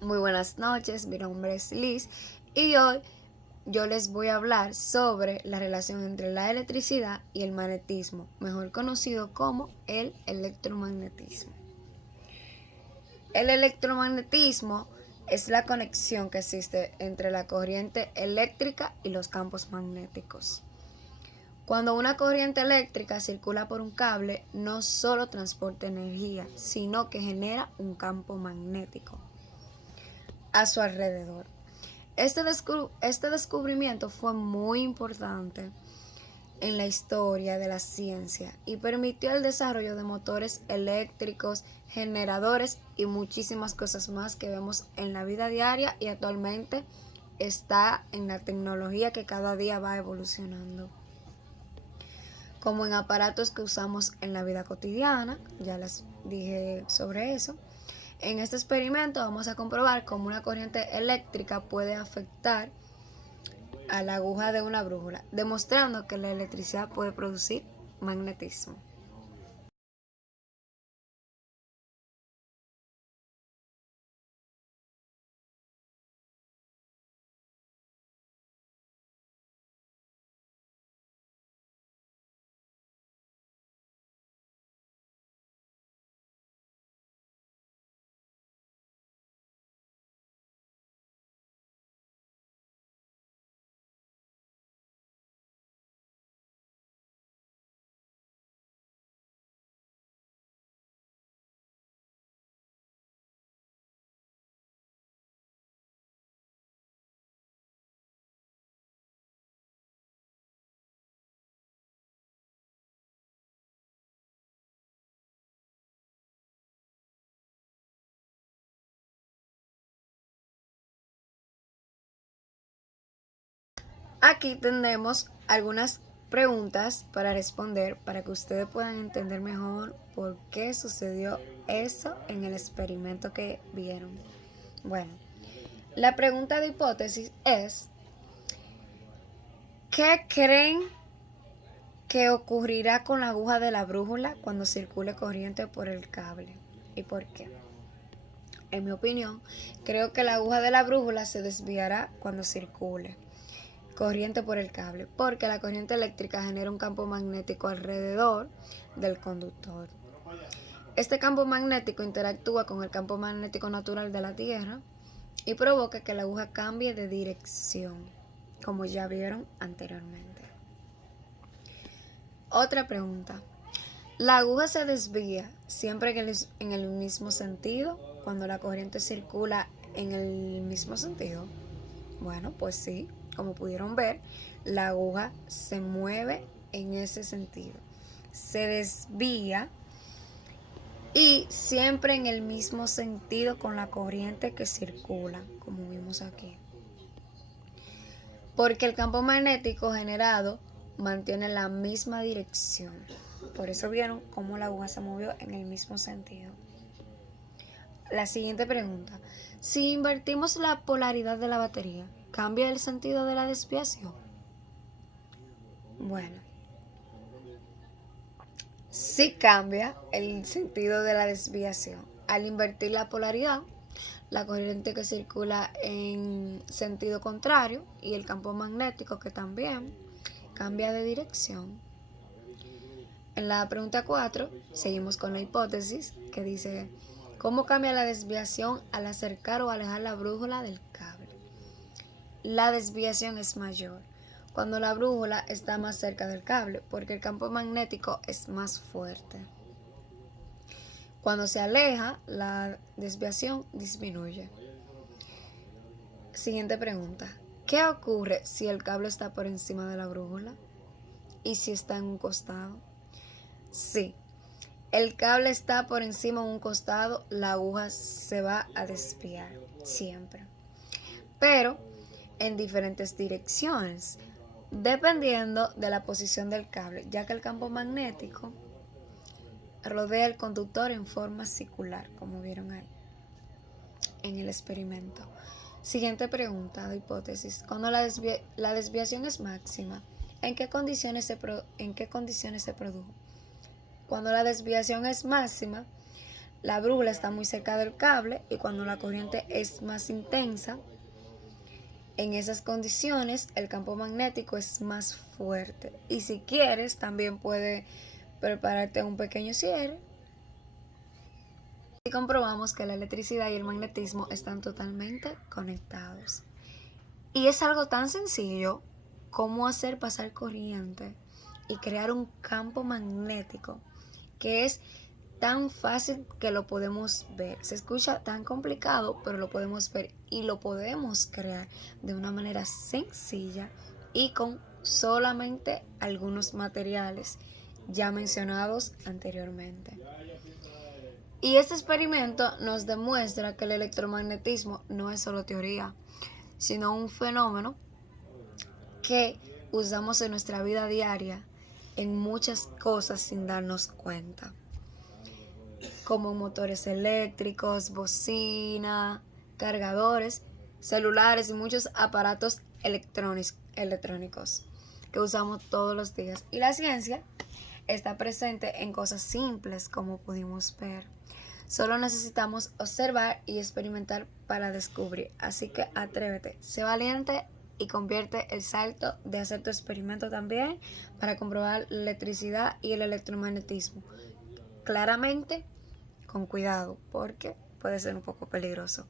Muy buenas noches, mi nombre es Liz y hoy yo les voy a hablar sobre la relación entre la electricidad y el magnetismo, mejor conocido como el electromagnetismo. El electromagnetismo es la conexión que existe entre la corriente eléctrica y los campos magnéticos. Cuando una corriente eléctrica circula por un cable, no solo transporta energía, sino que genera un campo magnético a su alrededor. Este descubrimiento fue muy importante en la historia de la ciencia y permitió el desarrollo de motores eléctricos, generadores y muchísimas cosas más que vemos en la vida diaria y actualmente está en la tecnología que cada día va evolucionando. Como en aparatos que usamos en la vida cotidiana, ya les dije sobre eso. En este experimento vamos a comprobar cómo una corriente eléctrica puede afectar a la aguja de una brújula, demostrando que la electricidad puede producir magnetismo. Aquí tendremos algunas preguntas para responder para que ustedes puedan entender mejor por qué sucedió eso en el experimento que vieron. Bueno, la pregunta de hipótesis es, ¿qué creen que ocurrirá con la aguja de la brújula cuando circule corriente por el cable? ¿Y por qué? En mi opinión, creo que la aguja de la brújula se desviará cuando circule corriente por el cable, porque la corriente eléctrica genera un campo magnético alrededor del conductor. Este campo magnético interactúa con el campo magnético natural de la Tierra y provoca que la aguja cambie de dirección, como ya vieron anteriormente. Otra pregunta. ¿La aguja se desvía siempre en el mismo sentido cuando la corriente circula en el mismo sentido? Bueno, pues sí, como pudieron ver, la aguja se mueve en ese sentido. Se desvía y siempre en el mismo sentido con la corriente que circula, como vimos aquí. Porque el campo magnético generado mantiene la misma dirección. Por eso vieron cómo la aguja se movió en el mismo sentido. La siguiente pregunta. Si invertimos la polaridad de la batería, ¿cambia el sentido de la desviación? Bueno, sí cambia el sentido de la desviación. Al invertir la polaridad, la corriente que circula en sentido contrario y el campo magnético que también cambia de dirección. En la pregunta 4 seguimos con la hipótesis que dice, ¿cómo cambia la desviación al acercar o alejar la brújula del cable? La desviación es mayor cuando la brújula está más cerca del cable porque el campo magnético es más fuerte. Cuando se aleja, la desviación disminuye. Siguiente pregunta. ¿Qué ocurre si el cable está por encima de la brújula? ¿Y si está en un costado? Sí, el cable está por encima de un costado, la aguja se va a desviar siempre. Pero en diferentes direcciones, dependiendo de la posición del cable, ya que el campo magnético rodea el conductor en forma circular, como vieron ahí en el experimento. Siguiente pregunta de hipótesis. Cuando la desviación es máxima, ¿en qué condiciones se produjo? Cuando la desviación es máxima, La brújula está muy cerca del cable y cuando la corriente es más intensa, en esas condiciones el campo magnético es más fuerte. Y si quieres, también puedes prepararte un pequeño cierre. Y comprobamos que la electricidad y el magnetismo están totalmente conectados. Y es algo tan sencillo como hacer pasar corriente y crear un campo magnético que es tan fácil que lo podemos ver. Se escucha tan complicado, pero lo podemos ver y lo podemos crear de una manera sencilla y con solamente algunos materiales ya mencionados anteriormente. Y este experimento nos demuestra que el electromagnetismo no es solo teoría, sino un fenómeno que usamos en nuestra vida diaria en muchas cosas sin darnos cuenta, como motores eléctricos, bocina, cargadores, celulares y muchos aparatos electrónicos que usamos todos los días. Y la ciencia está presente en cosas simples, como pudimos ver. Solo necesitamos observar y experimentar para descubrir. Así que atrévete, sé valiente y convierte el salto de hacer tu experimento también para comprobar la electricidad y el electromagnetismo. Claramente, con cuidado, porque puede ser un poco peligroso.